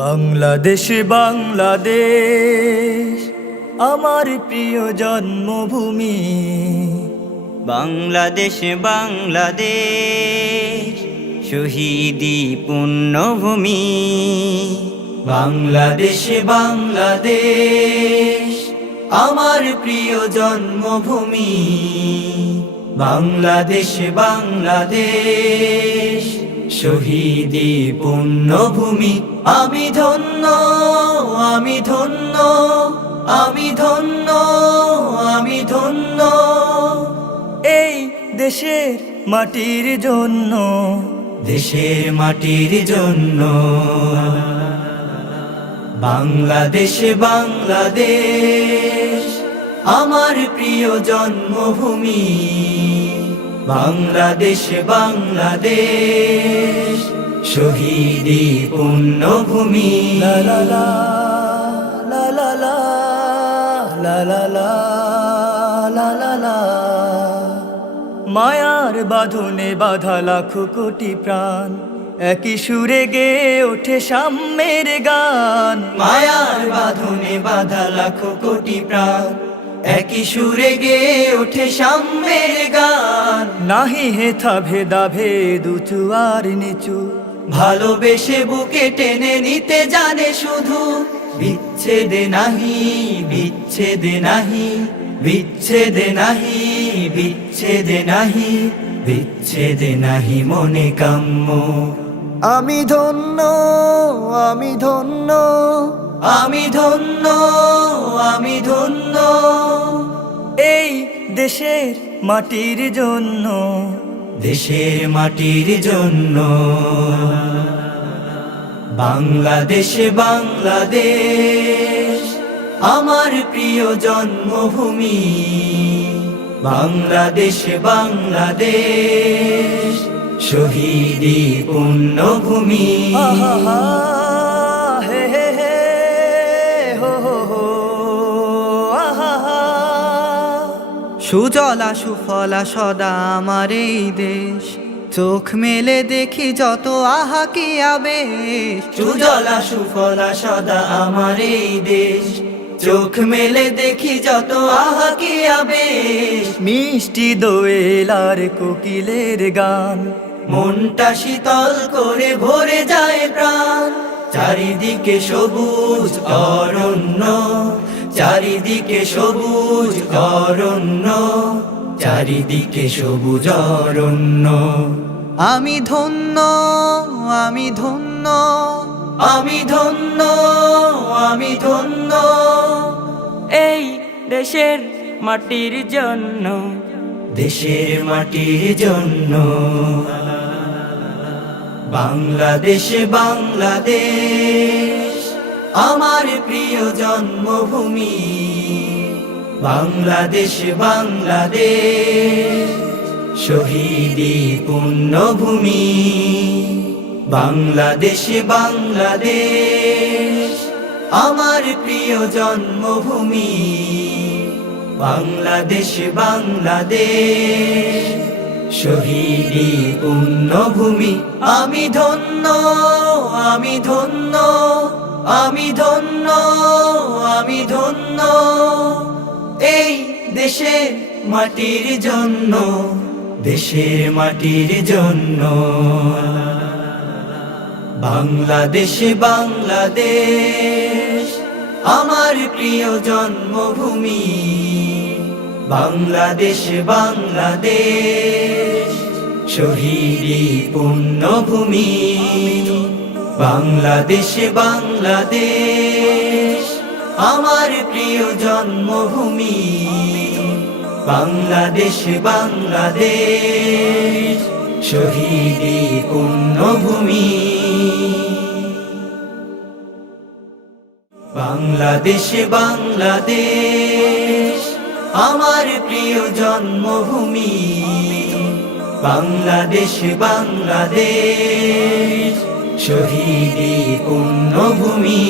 বাংলাদেশ বাংলাদেশ আমার প্রিয় জন্মভূমি। বাংলাদেশ বাংলাদেশ শহীদি পুণ্যভূমি। বাংলাদেশ বাংলাদেশ আমার প্রিয় জন্মভূমি। বাংলাদেশ বাংলাদেশ শহীদি পুণ্যভূমি আমি ধন্য আমি ধন্য আমি ধন্য আমি ধন্য। এই দেশের মাটির জন্য দেশের মাটির জন্য। বাংলাদেশ বাংলাদেশ আমার প্রিয় জন্মভূমি। বাংলাদেশ বাংলাদেশ শহীদি পুণ্যভূমি লা লা লা লা লা লা লা লা লা লা লা লা মায়ার বাঁধনে বাধা লাখো কোটি প্রাণ একই সুরে গেয়ে ওঠে সাম্যের গান মায়ার বাঁধনে বাধা লাখো কোটি প্রাণ একই সুরে গেয়ে ওঠে সাম্যের গান। নাহি হেথা ভেদা ভেদ উঁচু আর নিচু। ভালোবেসে বুকে টেনে নিতে জানে শুধু বিচ্ছেদে নাহি বিচ্ছেদে নাহি বিচ্ছেদে নাহি বিচ্ছেদে নাহি বিচ্ছেদে নাহি মনে কাম্য। আমি ধন্য আমি ধন্য। আমি ধন্য আমি ধন্য। এই দেশের মাটির জন্য। দেশের মাটির জন্য। বাংলাদেশ বাংলাদেশ আমার প্রিয় জন্মভূমি। বাংলাদেশ বাংলাদেশ। শহীদি পুণ্যভূমি। সুজলা সুফলা সদা আমার এই দেশ। চোখ মেলে দেখি যত আহা কি আবেশ। সুজলা সুফলা সদা আমার এই দেশ। চোখ মেলে দেখি যত আহা কি আবেশ। মিষ্টি দোয়েলার কোকিলের গান। মনটা শীতল করে ভরে যায় প্রাণ। চারিদিকে সবুজ অরণ্য, চারিদিকে সবুজ অরণ্য, চারিদিকে সবুজ অরণ্য। আমি ধন্য আমি ধন্য আমি ধন্য আমি ধন্য। এই দেশের মাটির জন্য, দেশের মাটির জন্য। বাংলাদেশ বাংলাদেশ, আমার প্রিয় জন্মভূমি। বাংলাদেশ বাংলাদেশ, শহীদি পুণ্যভূমি। বাংলাদেশ বাংলাদেশ, আমার প্রিয় জন্মভূমি। বাংলাদেশ বাংলাদেশ শহীদি পুণ্যভূমি আমি ধন্য আমি ধন্য আমি ধন্য আমি ধন্য। এই দেশের মাটির জন্য, দেশের মাটির জন্য। বাংলাদেশ বাংলাদেশ, আমার প্রিয় জন্মভূমি। বাংলাদেশ বাংলাদেশ, শহীদি পুণ্যভূমি। বাংলাদেশ বাংলাদেশ, আমার প্রিয় জন্মভূমি। বাংলাদেশ বাংলাদেশ, শহীদি পুণ্যভূমি। বাংলাদেশ বাংলাদেশ আমার প্রিয় জন্মভূমি। বাংলাদেশ বাংলাদেশ শহীদি পুণ্যভূমি।